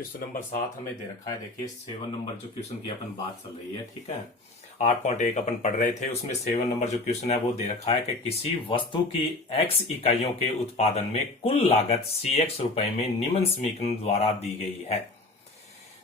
Question number 7 हमें दे रखा है। देखिए 7 नंबर जो क्वेश्चन की अपन बात चल रही है, ठीक है। 8.1 अपन पढ़ रहे थे, उसमें 7 नंबर जो क्वेश्चन है वो दे रखा है कि किसी वस्तु की x इकाइयों के उत्पादन में कुल लागत cx रुपए में निम्न समीकरण द्वारा दी गई है।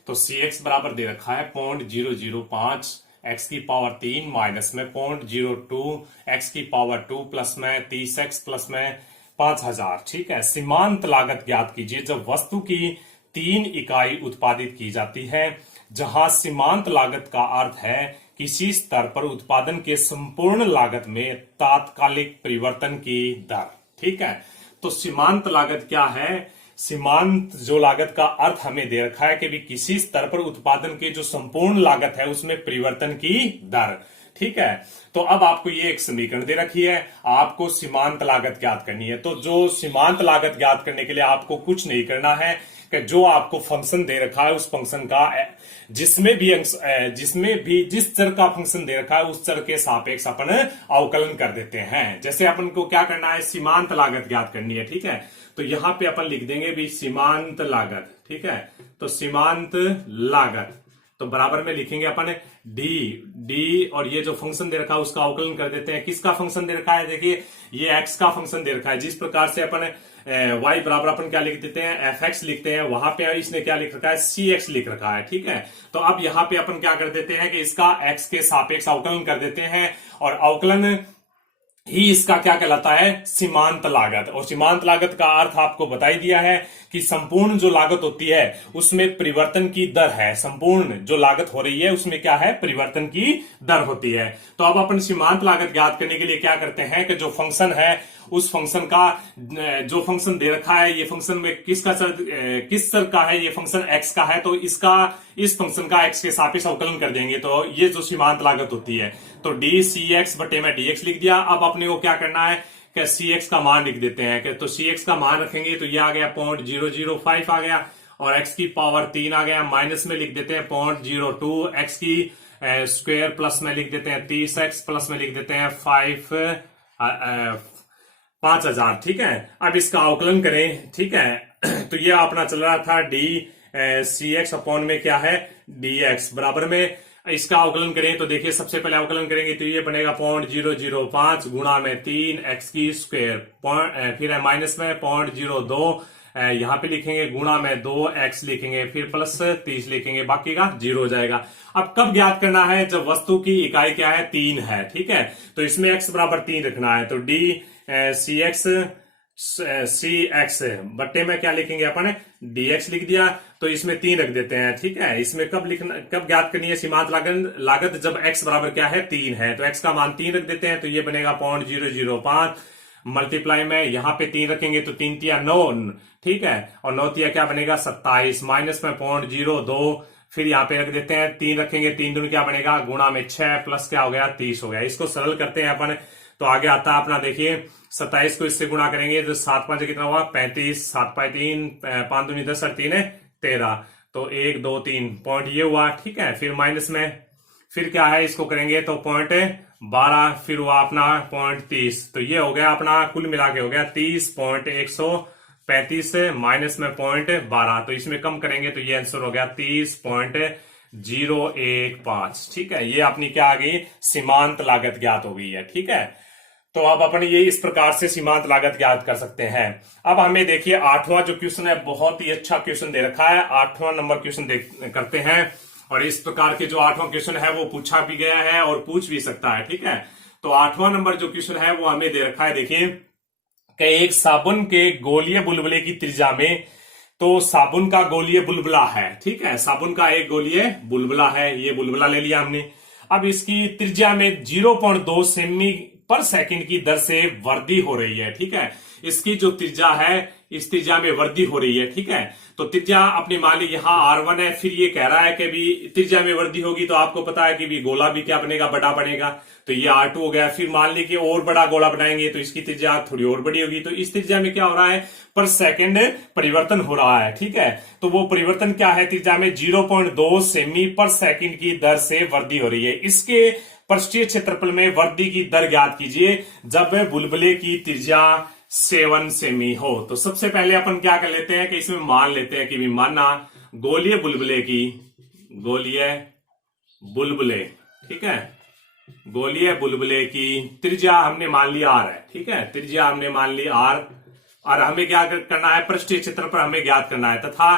तो cx बराबर दे रखा है 0.005 x की पावर 3 माइनस में 0.02 x की पावर 2 प्लस में 30x प्लस में 5000, ठीक है। सीमांत लागत ज्ञात कीजिए जब वस्तु की 3 इकाई उत्पादित की जाती है, जहां सीमांत लागत का अर्थ है किसी स्तर पर उत्पादन के संपूर्ण लागत में तात्कालिक परिवर्तन की दर, ठीक है। तो सीमांत लागत क्या है? सीमांत जो लागत का अर्थ हमें दे रखा है कि भी किसी स्तर पर उत्पादन के जो संपूर्ण लागत है उसमें परिवर्तन की दर, ठीक है। तो अब आपको ये एक समीकरण दे रखी है, आपको सीमांत लागत ज्ञात करनी है। तो जो सीमांत लागत ज्ञात करने के लिए आपको कुछ नहीं करना है कि जो आपको फंक्शन दे रखा है उस फंक्शन का जिसमें भी जिस चर का फंक्शन दे रखा है उस चर के सापेक्ष अपन अवकलन कर देते हैं। जैसे अपन को क्या करना है, सीमांत लागत ज्ञात करनी है, ठीक है। तो यहां पे अपन लिख देंगे भी सीमांत लागत, ठीक है। तो सीमांत लागत तो बराबर में लिखेंगे अपन डी और ये जो फंक्शन दे रखा है उसका अवकलन कर देते हैं। किसका फंक्शन दे रखा है? देखिए ये एक्स का फंक्शन दे रखा है। जिस प्रकार से अपन y बराबर अपन क्या लिख देते हैं, fx लिखते हैं, वहां पे इसने क्या लिख रखा है, cx लिख रखा है, ठीक है। तो अब यहां पे अपन क्या कर देते हैं कि इसका x के सापेक्ष अवकलन कर देते हैं और अवकलन ही इसका क्या कहलाता है, सीमांत लागत। और सीमांत लागत का अर्थ आपको बता ही दिया है कि संपूर्ण जो लागत होती है उसमें परिवर्तन की दर है। संपूर्ण जो लागत हो रही है उसमें क्या है, परिवर्तन की दर होती है। तो अब अपन सीमांत लागत ज्ञात करने के लिए क्या करते हैं कि जो फंक्शन है उस फंक्शन का जो फंक्शन दे रखा है, ये फंक्शन में किस चर का है, ये फंक्शन x का है, तो इस फंक्शन का x के सापेक्ष अवकलन कर देंगे। तो ये जो सीमांत लागत होती है तो डी सी एक्स बटे में dx लिख दिया। अब अपने को क्या करना है कि cx का मान लिख देते हैं कि तो cx का मान रखेंगे तो ये आ गया 0.005 आ गया और x की पावर 3 आ गया, माइनस में लिख देते हैं 0.02 x की स्क्वायर प्लस में लिख देते हैं 30x प्लस में लिख देते हैं 5000, ठीक है। अब इसका अवकलन करें, ठीक है। तो ये अपना चल रहा था डी सी एक्स अपॉन में क्या है, डी एक्स बराबर में इसका अवकलन करें तो देखिए सबसे पहले अवकलन करेंगे तो ये बनेगा 0.005 गुणा में 3 एक्स की स्क्वायर, फिर है माइनस में 0.02 यहां पे लिखेंगे, गुणा में 2x लिखेंगे, फिर प्लस 30 लिखेंगे, बाकी का 0 हो जाएगा। अब कब ज्ञात करना है, जब वस्तु की इकाई क्या है, 3 है, ठीक है। तो इसमें x बराबर 3 रखना है। तो डी सी एक्स बट्टे में क्या लिखेंगे अपन, dx लिख दिया। तो इसमें 3 रख देते हैं, ठीक है। इसमें कब ज्ञात करनी है सीमांत लागत, जब x बराबर क्या है, 3 है। तो x का मान 3 रख देते हैं तो ये बनेगा 0.005 मल्टीप्लाई में यहां पे 3 रखेंगे तो 3 तिया 9, ठीक है। और 9 तिया क्या बनेगा 27, माइनस में 0.02 फिर यहाँ पे रख देते हैं, 3 रखेंगे, 3 दूनी क्या बनेगा, गुणा में 6 प्लस क्या हो गया 30 हो गया। इसको सरल करते हैं अपन तो आगे आता है अपना, देखिए 27 को इससे गुणा करेंगे तो 7 5 कितना हुआ 35, 7 5 3 5 दूनी 10 3 है 13, तो 1 2 3 पॉइंट ये हुआ, ठीक है। फिर माइनस में फिर क्या है, इसको करेंगे तो 0.12 फिर हुआ अपना 0.30, तो ये हो गया अपना कुल मिला के हो गया 30.135 माइनस में 0.12, तो इसमें कम करेंगे तो ये आंसर हो गया 30.015, ठीक है। ये अपनी क्या आ गई, सीमांत लागत ज्ञात हो गई है, ठीक है। तो अब अपन ये इस प्रकार से सीमांत लागत ज्ञात कर सकते हैं। अब हमें देखिए 8वां जो क्वेश्चन है बहुत ही अच्छा क्वेश्चन दे रखा है, 8वां नंबर क्वेश्चन करते हैं। और इस प्रकार के जो 8वां क्वेश्चन है वो पूछा भी गया है और पूछ भी सकता है, ठीक है। तो 8वां नंबर जो क्वेश्चन है वो हमें दे रखा है, देखिए कि एक साबुन के गोलीय बुलबुले की त्रिज्या में, तो साबुन का गोलीय बुलबुला है, ठीक है। साबुन का एक गोलीय बुलबुला है, ये बुलबुला ले लिया हमने। अब इसकी त्रिज्या में 0.2 सेमी पर सेकंड की दर से वृद्धि हो रही है, ठीक है। इसकी जो त्रिज्या है इस त्रिज्या में वृद्धि हो रही है, ठीक है। तो त्रिज्या अपनी मान ली यहाँ R1 है, फिर ये कह रहा है कि भी त्रिज्या में वृद्धि होगी तो आपको पता है कि भी गोला भी क्या बनेगा, बड़ा बनेगा, तो ये R2 हो गया। फिर मान ली कि और बड़ा गोला बनाएंगे तो इसकी त्रिज्या थोड़ी और बड़ी होगी, तो इस त्रिज्या में क्या हो रहा है, पर सेकंड परिवर्तन हो रहा है, ठीक है। तो वो परिवर्तन क्या है, त्रिज्या में 0.2 सेमी पर सेकंड की दर से वृद्धि हो रही है। इसके पृष्ठीय क्षेत्रफल में वृद्धि की दर ज्ञात कीजिए जब बुलबुले की त्रिज्या 7 सेमी हो। तो सबसे पहले अपन क्या कर लेते हैं कि इसमें मान लेते हैं कि भी माना गोलीय बुलबुले की, गोलीय बुलबुले, ठीक है, गोलीय बुलबुले की त्रिज्या हमने मान ली r है, ठीक है, त्रिज्या हमने मान ली r, और हमें क्या करना है, पृष्ठीय क्षेत्रफल हमें ज्ञात करना है, तथा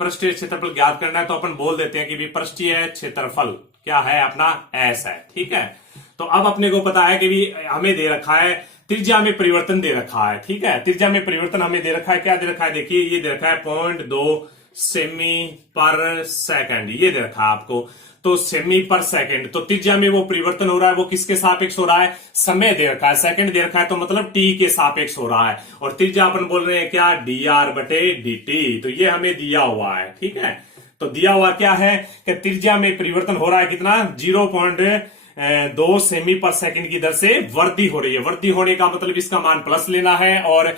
पृष्ठीय क्षेत्रफल ज्ञात करना है तो अपन बोल देते हैं कि भी पृष्ठीय क्षेत्रफल क्या है अपना s है, ठीक है। तो अब अपने को पता है कि भी हमें दे रखा है त्रिज्या में परिवर्तन दे रखा है, ठीक है, त्रिज्या में परिवर्तन हमें दे रखा है, क्या दे रखा है, देखिए ये दे रखा है 0.2 सेमी पर सेकंड, ये दे रखा है आपको, तो सेमी पर सेकंड, तो त्रिज्या में वो परिवर्तन हो रहा है, वो किसके सापेक्ष हो रहा है, समय दे रखा है, सेकंड दे रखा है, तो मतलब टी के सापेक्ष हो रहा है, और त्रिज्या अपन बोल रहे हैं क्या, dr बटे dt, तो ये हमें दिया हुआ है, ठीक है। तो दिया हुआ क्या है कि त्रिज्या में परिवर्तन हो रहा है कितना, 0.2 सेमी पर सेकंड की दर से वृद्धि हो रही है, वृद्धि होने का मतलब इसका मान प्लस लेना है, और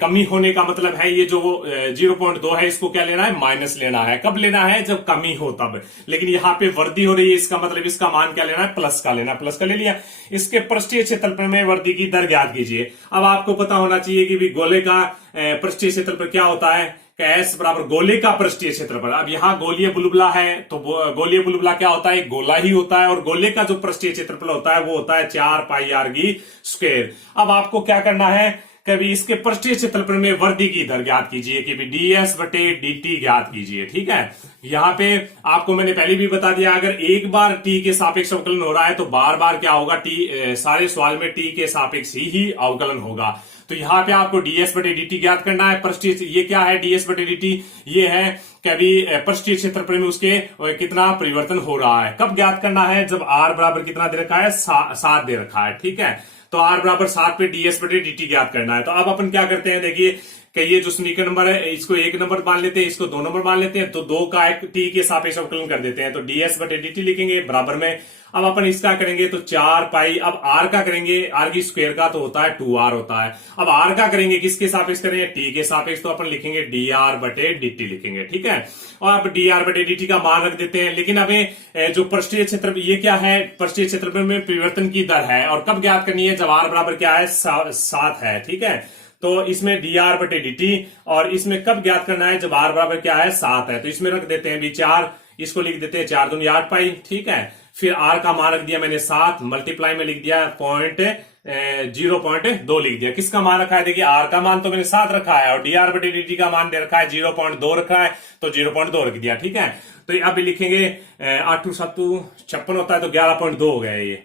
कमी होने का मतलब है ये जो 0.2 है इसको क्या लेना है, माइनस लेना है, कब लेना है, जब कमी हो तब, लेकिन यहाँ पे वृद्धि हो रही है, इसका मतलब इसका मान क्या लेना है, प्लस का लेना, प्लस का ले लिया। इसके पृष्ठीय क्षेत्रफल में वृद्धि की दर ज्ञात कीजिए। अब आपको पता होना चाहिए कि भी गोले का पृष्ठीय क्षेत्रफल क्या होता है, S बराबर गोले का पृष्ठीय क्षेत्रफल। अब यहाँ गोलीय बुलबुला है तो गोलीय बुलबुला क्या होता है, गोला ही होता है, और गोले का जो पृष्ठीय क्षेत्रफल होता है वो होता है 4 पाई r की स्क्वायर। अब आपको क्या करना है, कभी इसके पृष्ठीय क्षेत्रफल में वृद्धि की दर ज्ञात कीजिए कि भी ds बटे dt ज्ञात कीजिए, ठीक है। यहाँ पे आपको मैंने पहले भी बता दिया, अगर एक बार t के सापेक्ष अवकलन हो रहा है तो बार बार क्या होगा, सारे सवाल में t के सापेक्ष ही अवकलन होगा। तो यहाँ पे आपको ds बटे dt ज्ञात करना है। पृष्ठीय, ये क्या है ds बटे dt, ये है कभी पृष्ठीय क्षेत्रफल में उसके कितना परिवर्तन हो रहा है, कब ज्ञात करना है, जब r बराबर कितना दे रखा है, 7 दे रखा है, ठीक है। तो r बराबर 7 पे ds बटे dt ज्ञात करना है। तो अब अपन क्या करते हैं, देखिए कि ये जो समीकरण नंबर है इसको 1 नंबर मान लेते हैं, इसको 2 नंबर मान लेते हैं, तो 2 का एक t के सापेक्ष अवकलन कर देते हैं, तो ds बटे dt लिखेंगे बराबर में। अब अपन इसका करेंगे तो 4 पाई, अब r का करेंगे, r की स्क्वायर का तो होता है 2r होता है, अब r का करेंगे किसके सापेक्ष करेंगे, t के सापेक्ष, तो अपन लिखेंगे dr बटे dt लिखेंगे, ठीक है। और अब dr बटे dt का मान रख देते हैं, लेकिन हमें जो पृष्ठीय क्षेत्र, ये क्या है, पृष्ठीय क्षेत्रफल में परिवर्तन की दर है, और कब ज्ञात करनी है, जब r बराबर क्या है, 7 है, ठीक है। तो इसमें dr बटे dt, और इसमें कब ज्ञात करना है, जब r बराबर क्या है, 7 है, तो इसमें रख देते हैं भी 4, इसको लिख देते हैं 4 दूनी 8 पाई, ठीक है। फिर r का मान रख दिया मैंने 7, मल्टीप्लाई में लिख दिया 0.2 लिख दिया, किसका मान रखा है, देखिए r का मान तो मैंने 7 रखा है, और dr बटे dt का मान दे रखा है 0.2 रखा है, तो 0.2 रख दिया, ठीक है। तो अब लिखेंगे 8 7 56 होता है, तो 11.2 हो गया ये,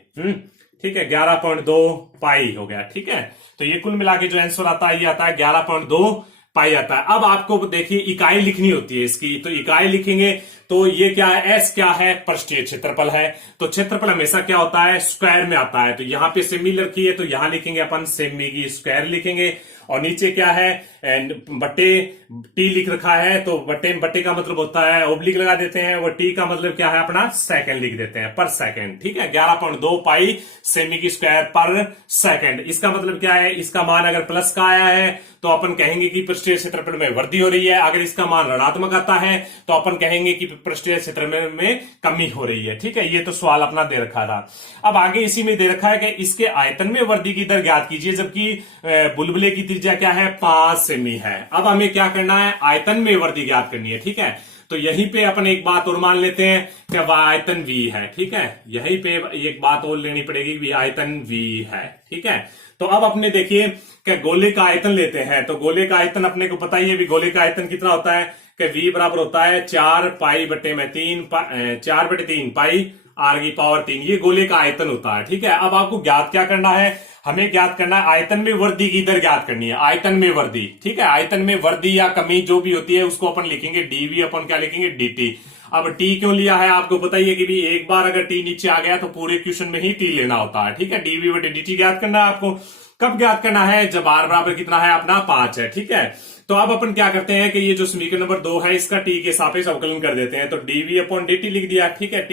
ठीक है, 11.2 पाई हो गया, ठीक है। तो ये कुल मिला के जो आंसर आता है ये आता है 11.2 पाई आता है। अब आपको देखिए इकाई लिखनी होती है इसकी, तो इकाई लिखेंगे तो ये क्या है, s क्या है, पृष्ठीय क्षेत्रफल है, तो क्षेत्रफल हमेशा क्या होता है, स्क्वायर में आता है, तो यहाँ पे सेमी रखी है तो यहाँ लिखेंगे अपन सेमी की स्क्वायर लिखेंगे, और नीचे क्या है, बट्टे टी लिख रखा है, तो बट्टे का मतलब होता है ओब्लिक लगा देते हैं, और टी का मतलब क्या है अपना सेकंड लिख देते हैं, पर सेकंड, ठीक है। 11.2 पाई सेमी की स्क्वायर पर सेकंड, इसका मतलब क्या है, इसका मान अगर प्लस का आया है तो अपन कहेंगे कि पृष्ठीय क्षेत्रफल में वृद्धि हो रही है, अगर इसका मान ऋणात्मक आता है तो अपन कहेंगे कि पृष्ठीय क्षेत्रफल में कमी हो रही है, ठीक है। ये तो सवाल अपना दे रखा था। अब आगे इसी में दे रखा है कि इसके आयतन में वृद्धि की दर ज्ञात कीजिए, जबकि बुलबुले की त्रिज्या क्या है, 5 सेमी है। अब हमें क्या करना है, आयतन में वृद्धि ज्ञात करनी है, ठीक है। तो यहीं पे अपन एक बात और मान लेते हैं कि आयतन v है, ठीक है, यहीं पे एक बात और लेनी पड़ेगी भी आयतन v है, ठीक है। तो अब अपने देखिए कि गोले का आयतन लेते हैं, तो गोले का आयतन अपने को पता ही है भी गोले का आयतन कितना होता है कि v बराबर होता है 4 पाई बटे में 4 बटे 3 पाई r की पावर 3, ये गोले का आयतन होता है, ठीक है। अब आपको ज्ञात क्या करना है, हमें ज्ञात करना है आयतन में वृद्धि की दर ज्ञात करनी है, आयतन में वृद्धि, ठीक है। आयतन में वृद्धि या कमी जो भी होती है उसको अपन लिखेंगे dv, अपन क्या लिखेंगे dt। अब t क्यों लिया है, आपको पता ही है कि भी एक बार अगर t नीचे आ गया तो पूरे क्वेश्चन में ही t लेना होता है, ठीक है। dv बटे dt ज्ञात करना है आपको, कब ज्ञात करना है, जब r बराबर कितना है अपना 5 है, ठीक है। तो अब अपन क्या करते हैं कि ये जो समीकरण नंबर 2 है इसका t के सापेक्ष अवकलन कर देते हैं, तो dv अपॉन dt लिख दिया, ठीक है।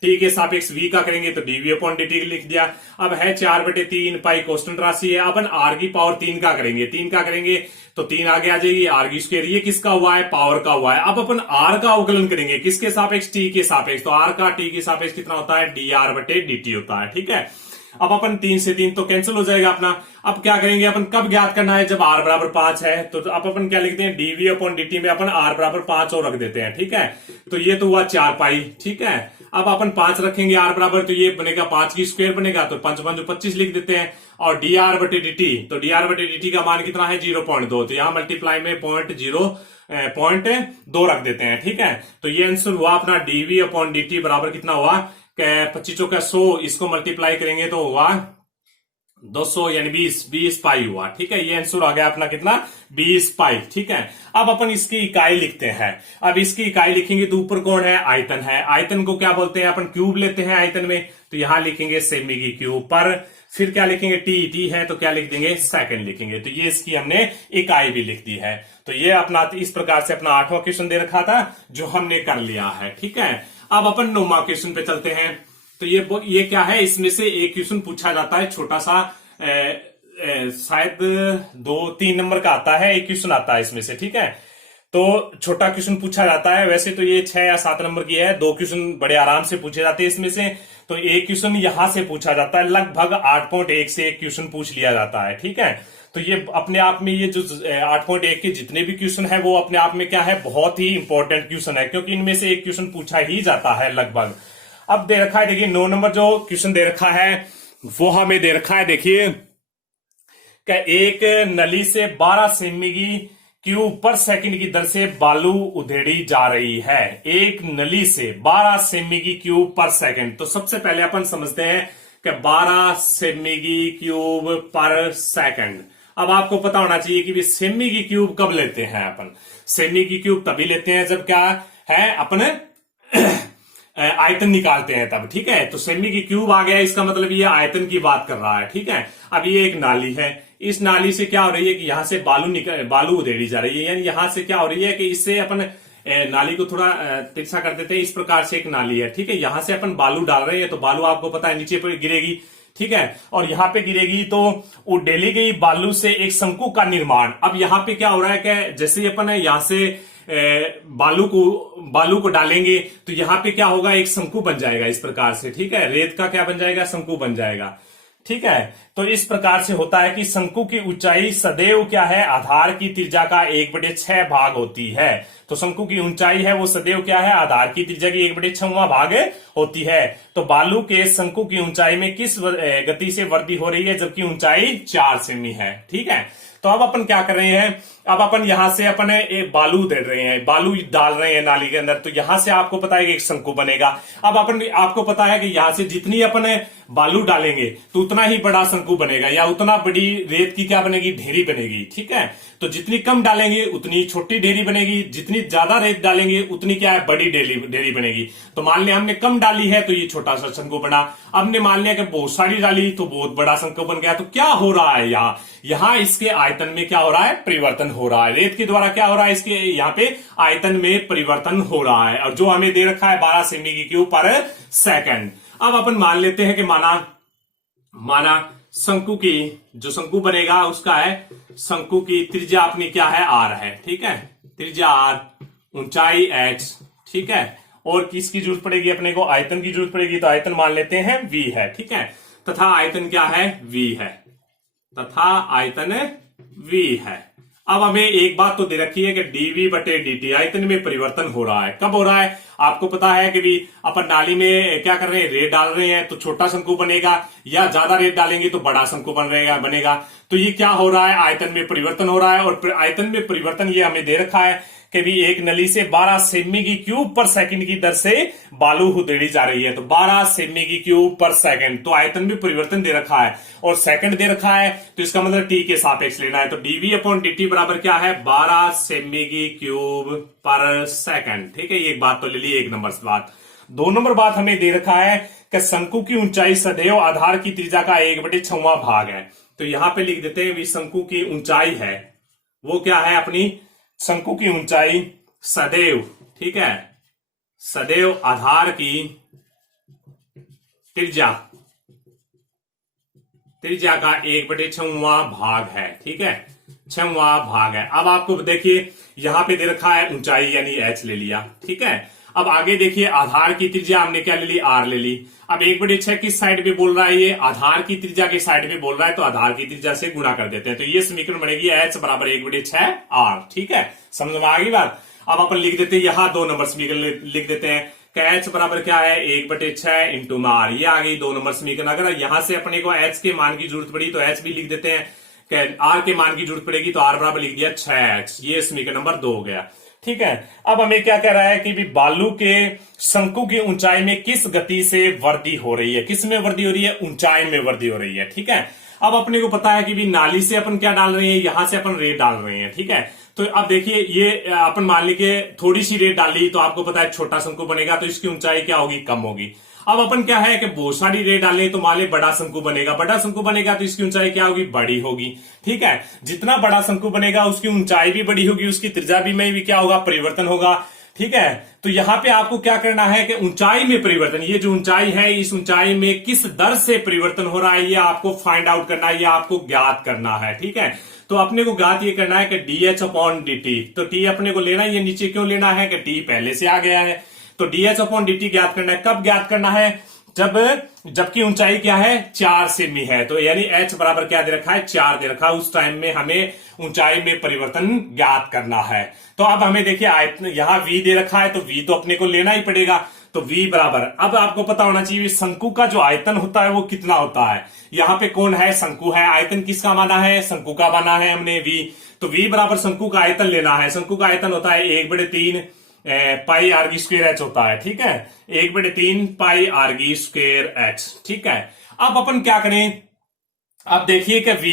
t के सापेक्ष v का करेंगे तो dv अपॉन dt लिख दिया। अब है 4 बटे 3 पाई कांस्टेंट राशि है, अपन r की पावर 3 का करेंगे, 3 का करेंगे तो 3 आगे आ जाएगी, r की स्क्वायर, ये किसका हुआ है, पावर का हुआ है। अब अपन r का अवकलन करेंगे किसके सापेक्ष, t के सापेक्ष, तो r का t के सापेक्ष कितना होता है, dr बटे dt होता है, ठीक है। अब अपन 3 से 3 तो कैंसिल हो जाएगा अपना। अब क्या करेंगे अपन, कब ज्ञात करना है, जब r बराबर 5 है। तो अब अपन क्या लिखते हैं, dv अपॉन dt में अपन r बराबर 5 और रख देते हैं, ठीक है। तो ये तो हुआ 4 पाई, ठीक है। अब अपन 5 रखेंगे r बराबर, तो ये बनेगा 5 की स्क्वायर बनेगा, तो 5 5 25 लिख देते हैं। और dr बटे dt, तो dr बटे dt का मान कितना है, 0.2, तो यहां मल्टीप्लाई में 0.2 रख देते हैं, ठीक है। तो ये आंसर हुआ अपना dv अपॉन dt बराबर कितना हुआ, 25 का 100, इसको मल्टीप्लाई करेंगे तो हुआ 200 यानी 20 पाई हुआ, ठीक है। ये आंसर आ गया अपना कितना, 20 पाई, ठीक है। अब अपन इसकी इकाई लिखते हैं। अब इसकी इकाई लिखेंगे तो ऊपर कौन है, आयतन है। आयतन को क्या बोलते हैं, अपन क्यूब लेते हैं आयतन में, तो यहां लिखेंगे सेमी की क्यूब पर। फिर क्या लिखेंगे, टी है तो क्या लिख देंगे, सेकंड लिखेंगे। तो ये इसकी हमने इकाई भी लिख दी है। तो ये अपना इस प्रकार से अपना 8वां क्वेश्चन दे रखा था जो हमने कर लिया है, ठीक है। अब अपन 9वां क्वेश्चन पे चलते हैं। तो ये क्या है, इसमें से एक क्वेश्चन पूछा जाता है छोटा सा, शायद 2-3 नंबर का आता है, एक क्वेश्चन आता है इसमें से, ठीक है। तो छोटा क्वेश्चन पूछा जाता है। वैसे तो ये 6 या 7 नंबर की है, 2 क्वेश्चन बड़े आराम से पूछे जाते हैं इसमें से। तो एक क्वेश्चन यहां से पूछा जाता है, लगभग 8.1 से एक क्वेश्चन पूछ लिया जाता है, ठीक है। तो ये अपने आप में, ये जो 8.1 के जितने भी क्वेश्चन है वो अपने आप में क्या है, बहुत ही इंपॉर्टेंट क्वेश्चन है, क्योंकि इनमें से एक क्वेश्चन पूछा ही जाता है लगभग। अब दे रखा है, देखिए 9 नंबर जो क्वेश्चन दे रखा है वो हमें दे रखा है, देखिए कि एक नली से 12 सेमी की क्यूब पर सेकंड की दर से बालू उधेड़ी जा रही है। एक नली से 12 सेमी की क्यूब पर सेकंड। तो सबसे पहले अपन समझते हैं कि 12 सेमी की क्यूब पर सेकंड। अब आपको पता होना चाहिए कि भी सेमी की क्यूब कब लेते हैं अपन। सेमी की क्यूब तभी लेते हैं जब क्या है, अपन आयतन निकालते हैं तब, ठीक है। तो सेमी की क्यूब आ गया, इसका मतलब ये आयतन की बात कर रहा है, ठीक है। अब ये एक नाली है, इस नाली से क्या हो रही है कि यहां से बालू उधेड़ी जा रही है, यानी यहां से क्या हो रही है कि इससे अपन नाली को थोड़ा तिरछा कर देते हैं। इस प्रकार से एक नाली है, ठीक है। यहां से अपन बालू डाल रहे हैं, तो बालू आपको पता है नीचे पर गिरेगी, ठीक है। और यहां पे गिरेगी तो वो डेली गई बालू से एक शंकु का निर्माण। अब यहां पे क्या हो रहा है कि जैसे अपन यहां से बालू को डालेंगे तो यहां पे क्या होगा, एक शंकु बन जाएगा इस प्रकार से, ठीक है। रेत का क्या बन जाएगा, शंकु बन जाएगा, ठीक है। तो इस प्रकार से होता है कि शंकु की ऊंचाई सदैव क्या है, आधार की त्रिज्या का 1/6 भाग होती है। तो शंकु की ऊंचाई है वो सदैव क्या है, आधार की त्रिज्या की 1/6वां भाग होती है। तो बालू के शंकु की ऊंचाई में किस गति से वृद्धि हो रही है, जबकि ऊंचाई 4 सेमी है, ठीक है। तो अब अपन क्या कर रहे हैं, अब अपन यहां से अपन एक बालू दे रहे हैं, बालू डाल रहे हैं नाली के अंदर, तो यहां से आपको पता है कि एक शंकु बनेगा। अब अपन आपको पता है कि यहां से जितनी अपन बालू डालेंगे तो उतना ही बड़ा शंकु बनेगा, या उतना बड़ी रेत की क्या बनेगी, ढेरी बनेगी, ठीक है। तो जितनी कम डालेंगे उतनी छोटी ढेरी बनेगी, जितनी ज्यादा रेत डालेंगे उतनी क्या है, बड़ी ढेरी बनेगी। तो मान लिया हमने कम डाली है तो ये छोटा सा शंकु बना। अब हमने मान लिया कि बहुत सारी डाली तो बहुत बड़ा शंकु बन गया। तो क्या हो रहा है यहां इसके आयतन में क्या हो रहा है, परिवर्तन हो रहा है। रेत के द्वारा क्या हो रहा है, इसके यहाँ पे आयतन में परिवर्तन हो रहा है। और जो हमें दे रखा है 12 सेमी की क्यूब पर सेकंड। अब अपन मान लेते हैं कि माना शंकु की जो शंकु बनेगा उसका है, शंकु की त्रिज्या अपनी क्या है, आर है, ठीक है। त्रिज्या आर, ऊंचाई एच, ठीक है। और किसकी जरूरत पड़ेगी अपने को, आयतन की जरूरत पड़ेगी। तो आयतन मान लेते हैं वी है, ठीक है। तथा आयतन क्या है, वी है, तथा आयतन वी है। अब हमें एक बात तो दे रखी है कि dv बटे dt आयतन में परिवर्तन हो रहा है। कब हो रहा है, आपको पता है कि भी अपन नाली में क्या कर रहे हैं, रेत डाल रहे हैं तो छोटा शंकु बनेगा, या ज्यादा रेत डालेंगे तो बड़ा शंकु बनेगा। तो ये क्या हो रहा है, आयतन में परिवर्तन हो रहा है। और आयतन में परिवर्तन ये हमें दे रखा है कि भी एक नली से 12 सेमी की क्यूब पर सेकंड की दर से बालू उधेड़ी जा रही है। तो 12 सेमी की क्यूब पर सेकंड, तो आयतन में परिवर्तन दे रखा है और सेकंड दे रखा है, तो इसका मतलब टी के सापेक्ष लेना है। तो dv अपॉन dt बराबर क्या है, 12 सेमी की क्यूब पर सेकंड, ठीक है। ये एक बात तो ले ली, एक नंबर बात। 2 नंबर बात हमें दे रखा है कि शंकु की ऊंचाई सदैव आधार की त्रिज्या का 1/6वां भाग है। तो यहां पे लिख देते हैं शंकु की ऊंचाई है वो क्या है, अपनी शंकु की ऊंचाई सदैव, ठीक है, सदैव आधार की त्रिज्या का 1/6वां भाग है, ठीक है, 6वां भाग है। अब आपको देखिए यहां पे दे रखा है ऊंचाई यानी h ले लिया, ठीक है। अब आगे देखिए, आधार की त्रिज्या हमने क्या ले ली, आर ले ली। अब 1/6 किस साइड पे बोल रहा है, ये आधार की त्रिज्या के साइड पे बोल रहा है, तो आधार की त्रिज्या से गुणा कर देते हैं, तो ये समीकरण बनेगी h बराबर 1/6 आर। ठीक है, समझ में आ गई बात। अब अपन लिख देते हैं यहां 2 नंबर समीकरण लिख देते हैं कि h बराबर क्या है, 1/6 इंटू आर। ये आ गई 2 नंबर समीकरण। अगर यहां से अपने को h के मान की जरूरत पड़ी तो h भी लिख देते हैं, आर के मान की जरूरत पड़ेगी तो आर बराबर लिख दिया 6h। ये समीकरण नंबर 2 हो गया। ठीक है, अब हमें क्या कह रहा है कि भी बालू के शंकु की ऊंचाई में किस गति से वृद्धि हो रही है, किस में वृद्धि हो रही है, ऊंचाई में वृद्धि हो रही है। ठीक है, अब अपने को पता है कि भी नाली से अपन क्या डाल रहे हैं, यहां से अपन रेत डाल रहे हैं। ठीक है, तो अब देखिए ये अपन मान लीजिए थोड़ी सी रेत डाली तो आपको पता है छोटा शंकु बनेगा, तो इसकी ऊंचाई क्या होगी, कम होगी। अब अपन क्या है कि बहुत सारी रेत डालें तो मान ली बड़ा शंकु बनेगा, बड़ा शंकु बनेगा तो इसकी ऊंचाई क्या होगी, बड़ी होगी। ठीक है, जितना बड़ा शंकु बनेगा उसकी ऊंचाई भी बड़ी होगी, उसकी त्रिज्या में भी क्या होगा, परिवर्तन होगा। ठीक है, तो यहां पे आपको क्या करना है कि ऊंचाई में परिवर्तन, ये जो ऊंचाई है इस ऊंचाई में किस दर से परिवर्तन हो रहा है ये आपको फाइंड आउट करना है, ये आपको ज्ञात करना है। ठीक है, तो अपने को ज्ञात ये करना है कि dh/dt, तो t अपने को लेना, ये नीचे क्यों लेना है कि t पहले से आ गया है, तो dh/dt ज्ञात करना है। कब ज्ञात करना है, जबकि ऊंचाई क्या है, 4 सेमी है, तो यानी h बराबर क्या दे रखा है, 4 दे रखा है। उस टाइम में हमें ऊंचाई में परिवर्तन ज्ञात करना है। तो अब हमें देखिए आयतन यहां v दे रखा है, तो v तो अपने को लेना ही पड़ेगा, तो v बराबर, अब आपको पता होना चाहिए शंकु का जो आयतन होता है वो कितना होता है। यहाँ पे कौन है, शंकु है, आयतन किसका माना है, शंकु का माना है हमने v, तो v बराबर शंकु का आयतन लेना है। शंकु का आयतन होता है 1/3 पाई आरगी स्क्वायर एच होता है। ठीक है, 1/3 पाई आरगी स्क्वायर एच। ठीक है, अब अपन क्या करें, अब देखिए कि v,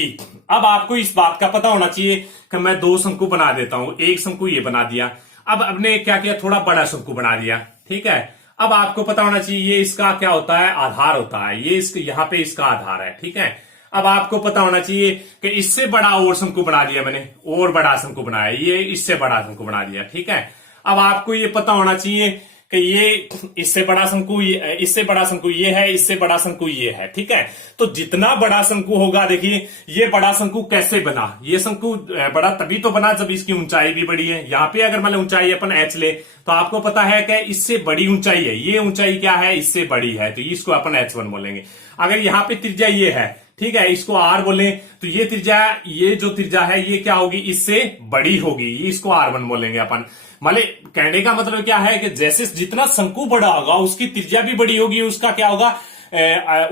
अब आपको इस बात का पता होना चाहिए कि मैं 2 शंकु बना देता हूं, एक शंकु ये बना दिया, अब अपने क्या किया, थोड़ा बड़ा शंकु बना दिया। ठीक है, अब आपको पता होना चाहिए ये इसका क्या होता है, आधार होता है, ये यहाँ पे इसका आधार है। ठीक है, अब आपको पता होना चाहिए कि इससे बड़ा और शंकु बना दिया मैंने, और बड़ा शंकु बनाया, ये इससे बड़ा शंकु बना दिया। ठीक है, अब आपको ये पता होना चाहिए कि ये इससे बड़ा शंकु, इससे बड़ा शंकु ये है, इससे बड़ा शंकु ये है। ठीक है, तो जितना बड़ा शंकु होगा, देखिए ये बड़ा शंकु कैसे बना, ये शंकु बड़ा तभी तो बना जब इसकी ऊंचाई भी बड़ी है। यहाँ पे अगर मान ऊंचाई अपन h ले तो आपको पता है कि इससे बड़ी ऊंचाई है, ये ऊंचाई क्या है, इससे बड़ी है, तो इसको अपन h1 बोलेंगे। अगर यहाँ पे त्रिज्या ये है, ठीक है, इसको r बोले, तो ये त्रिज्या, ये जो त्रिज्या है ये क्या होगी, इससे बड़ी होगी, ये इसको r1 बोलेंगे अपन। माने कहने का मतलब क्या है कि जैसे जितना शंकु बड़ा होगा उसकी त्रिज्या भी बड़ी होगी, उसका क्या होगा,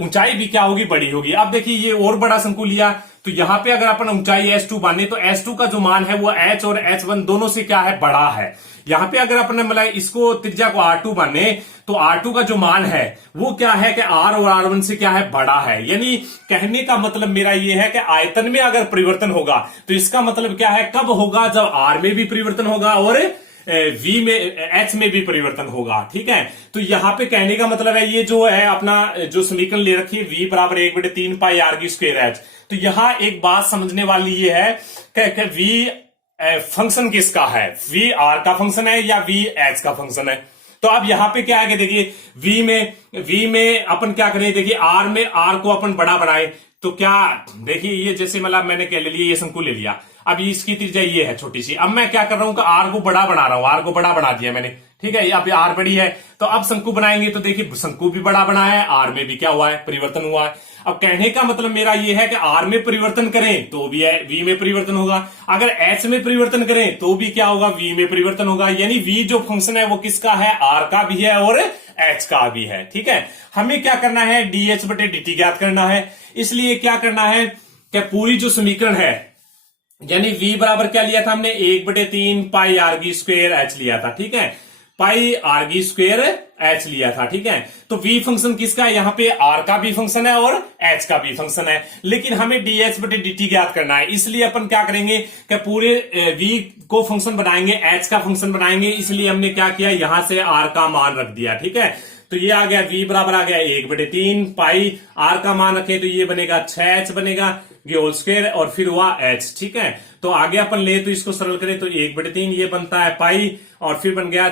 ऊंचाई भी क्या होगी, बड़ी होगी। अब देखिए ये और बड़ा शंकु लिया, तो यहां पे अगर अपन ऊंचाई h2 माने तो h2 का जो मान है वो h और h1 दोनों से क्या है, बड़ा है। यहां पे अगर अपन मतलब इसको त्रिज्या को r2 माने तो r2 का जो मान है वो क्या है कि r और r1 से क्या है, बड़ा है। यानी कहने का मतलब मेरा ये है कि आयतन में अगर परिवर्तन होगा तो इसका मतलब क्या है, कब होगा, जब r में भी परिवर्तन होगा और v में, h में भी परिवर्तन होगा। ठीक है, तो यहां पे कहने का मतलब है ये जो है अपना जो समीकरण ले रखी है v बराबर 1/3 पाई आरगी स्क्वायर एच, तो यहां एक बात समझने वाली ये है कि v फंक्शन किसका है, v r का फंक्शन है या v h का फंक्शन है। तो अब यहां पे क्या है कि देखिए v में अपन क्या करें, देखिए r में r को अपन बड़ा बनाए, तो क्या देखिए ये जैसे मतलब मैंने क्या ले लिया, ये शंकु ले लिया, अब इसकी त्रिज्या ये है छोटी सी, अब मैं क्या कर रहा हूं कि r को बड़ा बना रहा हूं, r को बड़ा बना दिया मैंने। ठीक है, अब r बड़ी है, तो अब शंकु बनाएंगे तो देखिए शंकु भी बड़ा बना है, r में भी क्या हुआ है, परिवर्तन हुआ है। अब कहने का मतलब मेरा ये है कि r में परिवर्तन करें तो भी v में परिवर्तन होगा, अगर h में परिवर्तन करें तो भी क्या होगा, v में परिवर्तन होगा। यानी v जो फंक्शन है वो किसका है, r का भी है और h का भी है। ठीक है, हमें क्या करना है, dh/dt ज्ञात करना है। इसलिए क्या करना है कि पूरी जो समीकरण है, यानी v बराबर क्या लिया था हमने, 1/3 पाई आरगी स्क्वायर h लिया था। ठीक है, पाई आरगी स्क्वायर h लिया था। ठीक है, तो v फंक्शन किसका है, यहाँ पे r का भी फंक्शन है और h का भी फंक्शन है, लेकिन हमें dh/dt ज्ञात करना है। इसलिए अपन क्या करेंगे कि पूरे v को फंक्शन बनाएंगे, h का फंक्शन बनाएंगे, इसलिए हमने क्या किया, यहां से r का मान रख दिया। ठीक है, तो ये आ गया v बराबर आ गया 1/3 पाई, r का मान रखे तो ये बनेगा 6h बनेगा, ये होल स्क्वायर और फिर हुआ h। ठीक है, तो आगे अपन ले तो इसको सरल करें तो 1/3 ये बनता है पाई, और फिर बन गया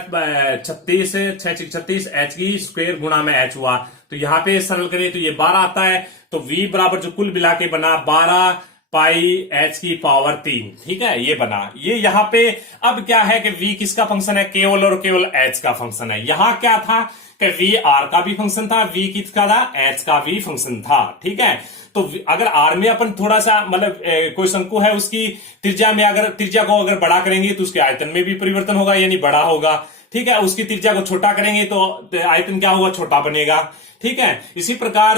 36, 36 h की स्क्वायर गुणा में h हुआ, तो यहाँ पे सरल करें तो ये 12 आता है। तो v बराबर जो कुल मिला के बना 12 पाई एच की पावर 3, ठीक है, ये बना। ये यहां पे अब क्या है कि v किसका फंक्शन है, केवल और केवल h का फंक्शन है। यहां क्या था कि v r का भी फंक्शन था, v किसका था, h का भी फंक्शन था, ठीक है। तो अगर r में अपन थोड़ा सा मतलब कोई शंकु है, उसकी त्रिज्या में अगर त्रिज्या को अगर बड़ा करेंगे तो उसके आयतन में भी परिवर्तन होगा, यानी बड़ा होगा, ठीक है। उसकी त्रिज्या को छोटा करेंगे तो आयतन क्या होगा, छोटा बनेगा, ठीक है। इसी प्रकार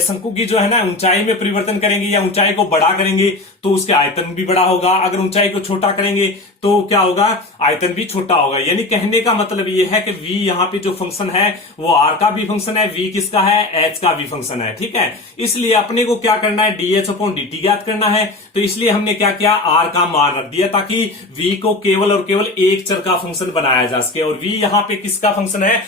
शंकु की जो है ना ऊंचाई में परिवर्तन करेंगे या ऊंचाई को बड़ा करेंगे तो उसके आयतन भी बड़ा होगा, अगर ऊंचाई को छोटा करेंगे तो क्या होगा, आयतन भी छोटा होगा। यानी कहने का मतलब ये है कि v यहाँ पे जो फंक्शन है वो r का भी फंक्शन है, v किसका है, h का भी फंक्शन है, ठीक है। इसलिए अपने को क्या करना है, dh/dt ज्ञात करना है। तो इसलिए हमने क्या किया, r का मान रख दिया ताकि v को केवल और केवल एक चर का फंक्शन बनाया जा सके, और v यहाँ पे किसका फंक्शन है,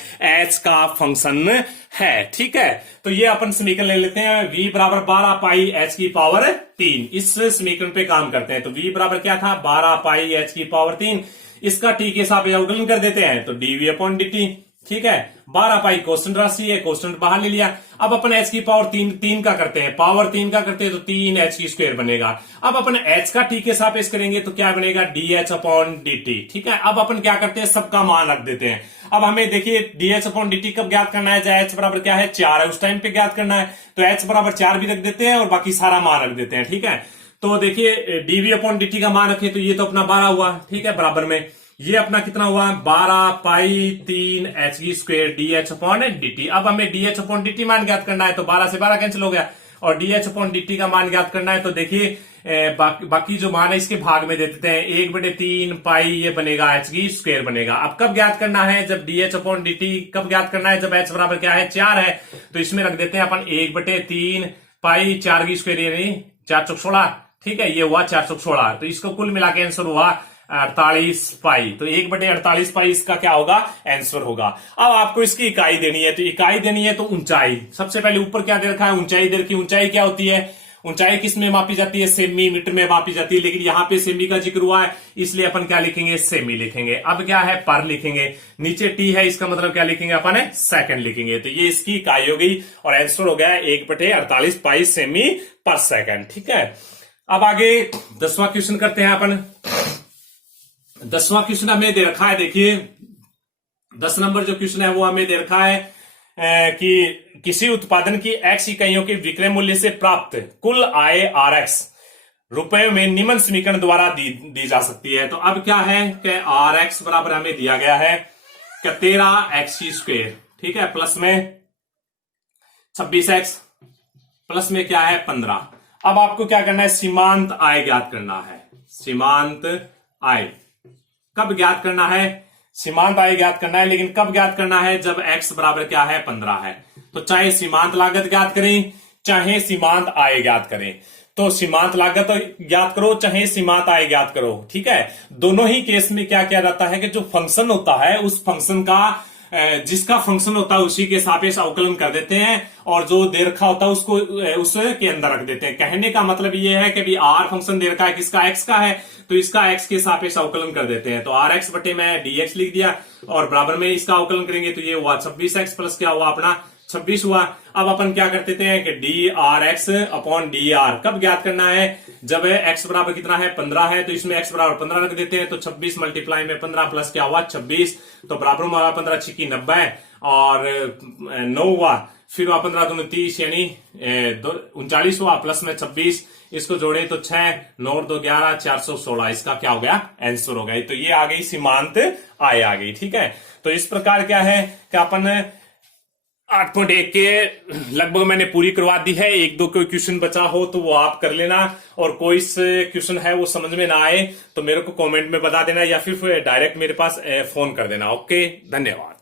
h का फंक्शन है, ठीक है। तो ये अपन समीकरण ले लेते हैं, v बराबर 12 पाई h की पावर 3। इस समीकरण पे काम करते हैं। तो v बराबर क्या था, 12 पाई h की पावर 3। इसका t के साथ अवकलन कर देते हैं तो dv/dt, ठीक है। 12 पाई कांस्टेंट राशि है, कांस्टेंट बाहर ले लिया। अब अपन h की पावर 3 का करते हैं, पावर 3 का करते हैं तो 3h की स्क्वायर बनेगा। अब अपन h का t के सापेक्ष करेंगे तो क्या बनेगा, dh/dt, ठीक है। अब अपन क्या करते हैं, सबका मान रख देते हैं। अब हमें देखिए dh/dt कब ज्ञात करना है, जब h बराबर क्या है, 4 है, उस टाइम पे ज्ञात करना है। तो h बराबर 4 भी रख देते हैं और बाकी सारा मान रख देते हैं, ठीक है। तो देखिए dv/dt का मान रखे तो ये तो अपना 12 हुआ, ठीक है, बराबर में ये अपना कितना हुआ, 12 पाई 3h की स्क्वायर dh/dt। अब हमें dh/dt मान ज्ञात करना है तो 12 से 12 कैंसिल हो गया, और dh/dt का मान ज्ञात करना है तो देखिए बाकी जो मान है इसके भाग में दे देते हैं, 1/3 पाई ये बनेगा h की स्क्वायर बनेगा। अब कब ज्ञात करना है, जब dh/dt कब ज्ञात करना है, जब h बराबर क्या है, 4 है। तो इसमें रख देते हैं अपन 1/3 पाई 4 की स्क्वायर, यानी 4 चौक 16, ठीक है, ये हुआ 4 चौक 16। तो इसको कुल मिला के आंसर हुआ 48 पाई। तो 1/48 पाई इसका क्या होगा, आंसर होगा। अब आपको इसकी इकाई देनी है, तो इकाई देनी है तो ऊंचाई, सबसे पहले ऊपर क्या दे रखा है, ऊंचाई दे रखी। ऊंचाई क्या होती है, ऊंचाई किस में मापी जाती है, सेमी-मीटर में मापी जाती है, लेकिन यहां पे सेमी का जिक्र हुआ है इसलिए अपन क्या लिखेंगे, सेमी लिखेंगे। अब क्या है, पर लिखेंगे, नीचे टी है, इसका मतलब क्या लिखेंगे अपन, सेकंड लिखेंगे। तो ये इसकी इकाई हो गई और आंसर हो गया 1/48 पाई सेमी पर सेकंड, ठीक है। अब आगे 10वां क्वेश्चन करते हैं अपन। 10वां क्वेश्चन हमें दे रखा है, देखिए 10 नंबर जो क्वेश्चन है वो हमें दे रखा है कि किसी उत्पादन की x इकाइयों के विक्रय मूल्य से प्राप्त कुल आय rx रुपए में निम्न समीकरण द्वारा दी जा सकती है। तो अब क्या है कि rx बराबर हमें दिया गया है कि 13x की स्क्वायर, ठीक है, प्लस में 26x, प्लस में क्या है 15। अब आपको क्या करना है, सीमांत आय ज्ञात करना है। सीमांत आय कब ज्ञात करना है, सीमांत आय ज्ञात करना है, लेकिन कब ज्ञात करना है, जब x बराबर क्या है, 15 है। तो चाहे सीमांत लागत ज्ञात करें चाहे सीमांत आय ज्ञात करें, तो सीमांत लागत ज्ञात करो चाहे सीमांत आय ज्ञात करो, ठीक है। दोनों ही केस में क्या किया जाता है कि जो फंक्शन होता है उस फंक्शन का जिसका फंक्शन होता है उसी के सापेक्ष अवकलन कर देते हैं, और जो दे रखा होता है उसको उसके अंदर रख देते हैं। कहने का मतलब ये है कि भी आर फंक्शन दे रखा है किसका, एक्स का है, तो इसका x के सापेक्ष अवकलन कर देते हैं। तो rx बटे में dx लिख दिया और बराबर में इसका अवकलन करेंगे तो ये हुआ 26x प्लस क्या हुआ अपना 26 हुआ। अब अपन क्या कर देते हैं कि dRx/dr कब ज्ञात करना है, जब x बराबर कितना है, 15 है, तो इसमें x बराबर 15 रख देते हैं। तो 26 मल्टीप्लाई में 15 प्लस क्या हुआ 26, तो बराबर में 15 6 90 और 9 हुआ, फिर हुआ 15 दूनी 30 यानी 39 हुआ, प्लस में 26, इसको जोड़े तो 6 9 2 11 416, इसका क्या हो गया, आंसर हो गया। तो ये आ गई सीमांत आय आ गई, ठीक है। तो इस प्रकार क्या है कि अपन 8.1 के लगभग मैंने पूरी करवा दी है। एक दो कोई क्वेश्चन बचा हो तो वो आप कर लेना, और कोई क्वेश्चन है वो समझ में ना आए तो मेरे को कमेंट में बता देना या फिर डायरेक्ट मेरे पास फोन कर देना। ओके, धन्यवाद।